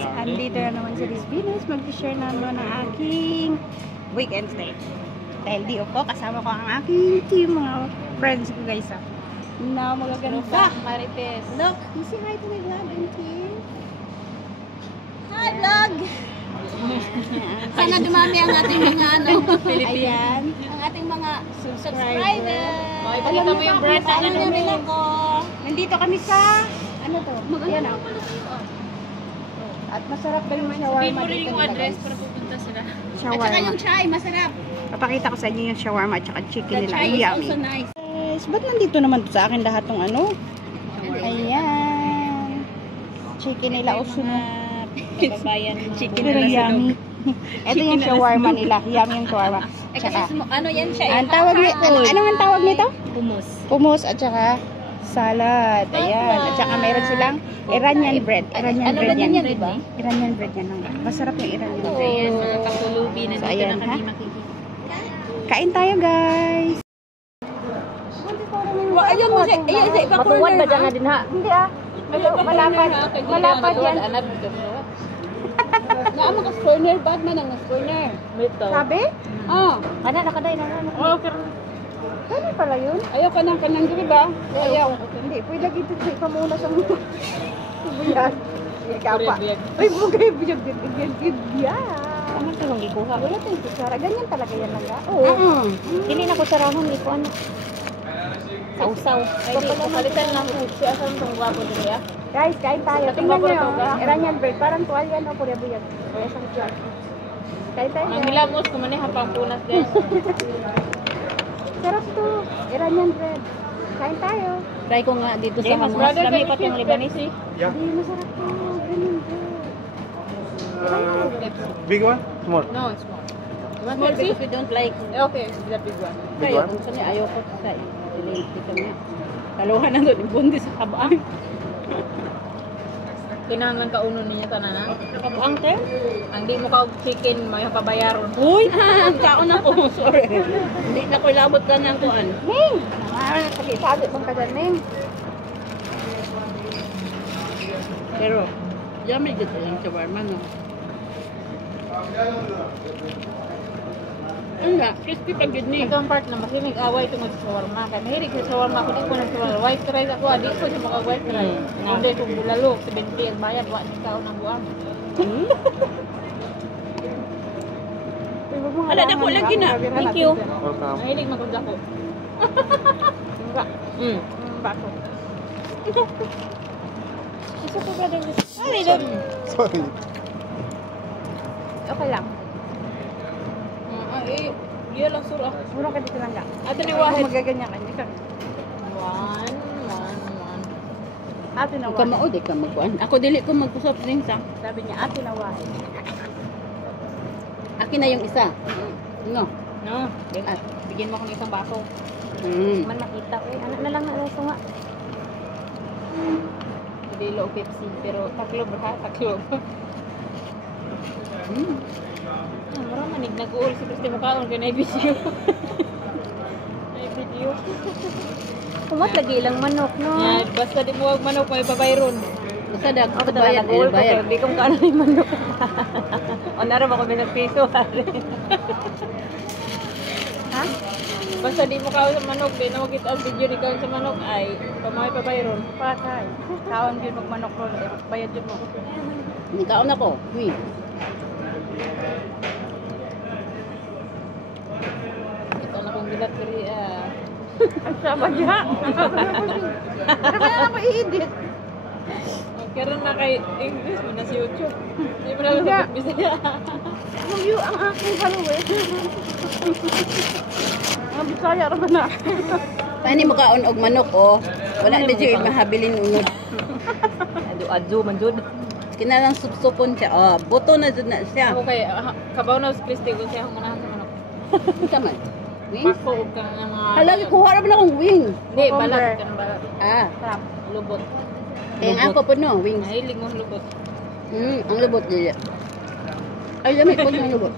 andito na naman sa Venus. Mag-share naman ng aking weekend stay. Dahil di ako, kasama ko ang aking team, mga friends ko guys. Na magaganda. Marites. Look, you say hi to my vlog, Auntie. Hi vlog! Sana dumami ang ating mga Ayan. ang ating mga subscribers. Ipakita mo yung brand na nila ko. Nandito kami sa, ano to? Ayan o. At masarap ba yung shawarma dito? Sabihin mo rin yung address para pupunta sila. At saka Shawarma. yung chai, masarap. Papakita ko sa inyo yung shawarma at saka chicken The nila. chai is Yummy. also nice. Guys, ba't nandito naman to sa akin lahat ng ano? Ayan. Chicken nila usuno. Kababayan. Chicken nila yummy. Ito yung shawarma nila. Yummy yung shawarma. Tsaka, Ano yan siya? ang tawag ano ang tawag nito? Humus. Hummus at saka salad. Ayan. At saka meron silang Iranian bread. Iranian Ano bread ba yan. yan, di ba? Iranian bread yan. Masarap yung Iranian bread. Ayan, mga kapulubi na So, dito ayan, na kami ha? makikita. Kain tayo guys. Ayun mo siya. Ayun sa ibang Matuwad ba dyan na corner. din ha? Hindi ah. Malapad. Malapad yan. Naamo ka corner, bad man ang corner. Ito. Sabi? Oh, Kana nakaday na. Okay. Kani pala yun? ayaw ka ng kanang diri ba? Ayaw. Hindi, pwede lagi ito sa ipamuna sa mga. Buyan. Kapa. Uy, bugay biyag yan. Ano ito nang ikuha? Wala tayong kutsara. Ganyan talaga yan lang. Oo. Hindi na kutsarahan, hindi ko ano. Sausaw. Ay, di, kapalitan lang ko. Si Asam itong gwapo din ya. Guys, kain tayo. Tingnan nyo. Iranian bread. Parang tuwalya no, pura buyag. Kaya sa kutsara. Kain tayo. Ang hilamos, kumanih hapang punas guys. Sarap to. Iranian bread. Kain tayo. Try ko nga dito sa Hamas. Kami pa itong Lebanese. Hindi, masarap to. Iranian bread. Big one? Small? No, it's small. Small because we don't like. Okay, the big one. Big Kayo, one? kung saan ayaw ko sa delay dito niya. Taluhan na doon, bundi sa kabaan. Kinangan ka uno niya tanana. Kabang te? Ang di mo ka chicken, may pabayaron. Uy! Kaon ako, sorry. Hindi na ko ilabot ka ng kuan. Ning! Sabi bang ka dyan, Ning? Pero, yummy dito yung shawarma, no? Ano nga, crispy pag yun ni. Ito ang part na mahilig away ito mag-shawarma. Kaya mahilig sa shawarma ko, di ko ng shawarma. White rice ako, di ko siya mga white rice. Hindi kong bulalo, 70 ang bayad, wala ni kao ng buwang. Ala, dako lagi na. Thank you. Welcome. Mahilig magkunda ko. Bato. Isa ko brother. Ay, Sorry. Okay lang. Iya lang surah. Mura ka dito lang ka. Ato ni Kung Wahid. magaganyan ka, hindi ka. One. Ate na Ikaw wahid. maod ka magkuan. Ako dili ko magkusop din sa. Sabi niya, ate na wahid. Akin na yung isa. No. No. Bigyan mo ako ng isang baso. Man makita ko eh. Ano na lang na nga. Hindi lo Pepsi, pero taklob ha, taklob. Mura manig nag-uul si Kristi Mukaon kaya na-video. Na-video. Kumat lagi ilang manok, no? Yan, basta di mo huwag manok, may babayron. Basta dag Ako bayad, nag-uul ko, bayad. pero di kong kaano yung manok. O naroon ako ng piso. Ha? Basta di mo kaon sa manok, di na makita ang video ni kaon sa manok, ay pamay pabayron. Patay. Kaon yun magmanok ron. Bayad yun mo. Nikaon ako. Uy. Ito na kong gilat kari Ang sama niya. Ano ba na ma-i-edit? Karon na kay English mo na si YouTube. Di mo na lang sa Bisaya. Yung view ang aking followers. Ang bisaya rin na. Paano mo kaon og manok oh. Wala na jud mahabilin unod. Adu man jud. Kinalang supsupon siya. Oh, buto na jud na siya. Ako kay kabaw na sa Kristi ko siya akong unahan sa manok. Kita man. Wings. Pako og ka ng mga Halagi kuha ra man akong wing. Hindi, balat ka ng balat. Ah, Sarap, lubot. kaya ang ako po no, wings. Mahilig mo lubot. Ang lubot dili. Ay, lamig po ng lubot.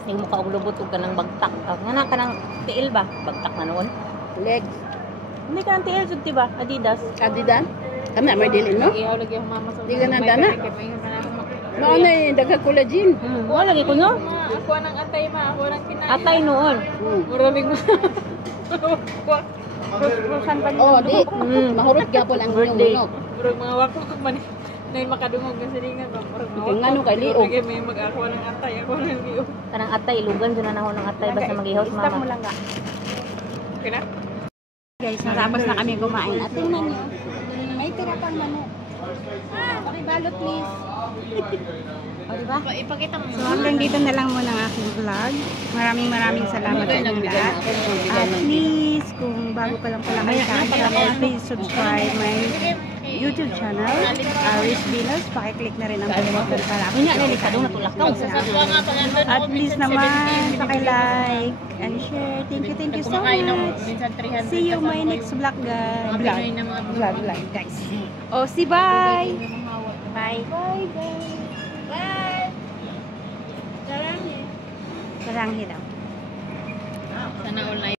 Hindi mo ka og lubot og kanang bagtak. Nga ka ng tiil ba? Bagtak na noon. Legs. Hindi ka ng tiil jud, diba? Adidas. Adidas? Kana may dili no? Ihaw lagi ang mama sa Di ka na dana? Kaya maingon ka na ako. No na daghang collagen. Wala lagi ko no? Ako nang atay ma, ako nang kinain. Atay noon. Maraming Oh, di. Mahurot gyapon ang inyong manok. Murag mga wako ko man na makadungog ng silingan ba. Kung ano kay liog. Kaya may mag-ako ng atay, ako nang liog. Kanang atay, ilugan dyan na ako ng atay basta mag-ihaws Stop mo mama. lang ka. Okay na? Guys, natapos na kami kumain. At tingnan nyo, may tira pang manok. Pakibalot please. O, diba? Ipakita mo. So, hanggang dito na lang muna ang aking vlog. Maraming salamat sa inyong lahat. At please, kung bago pa lang pala kayo sa akin, please subscribe my YouTube channel, Aris Venus. Pakiclick na rin ang bell button para Unya na likadong natulak ka. At please naman, paki-like and share. Thank you so much. See you my next vlog, guys. Vlog, guys. Oh, see, bye. Bye. Bye, guys. Bye. Saranghi daw. Sana online.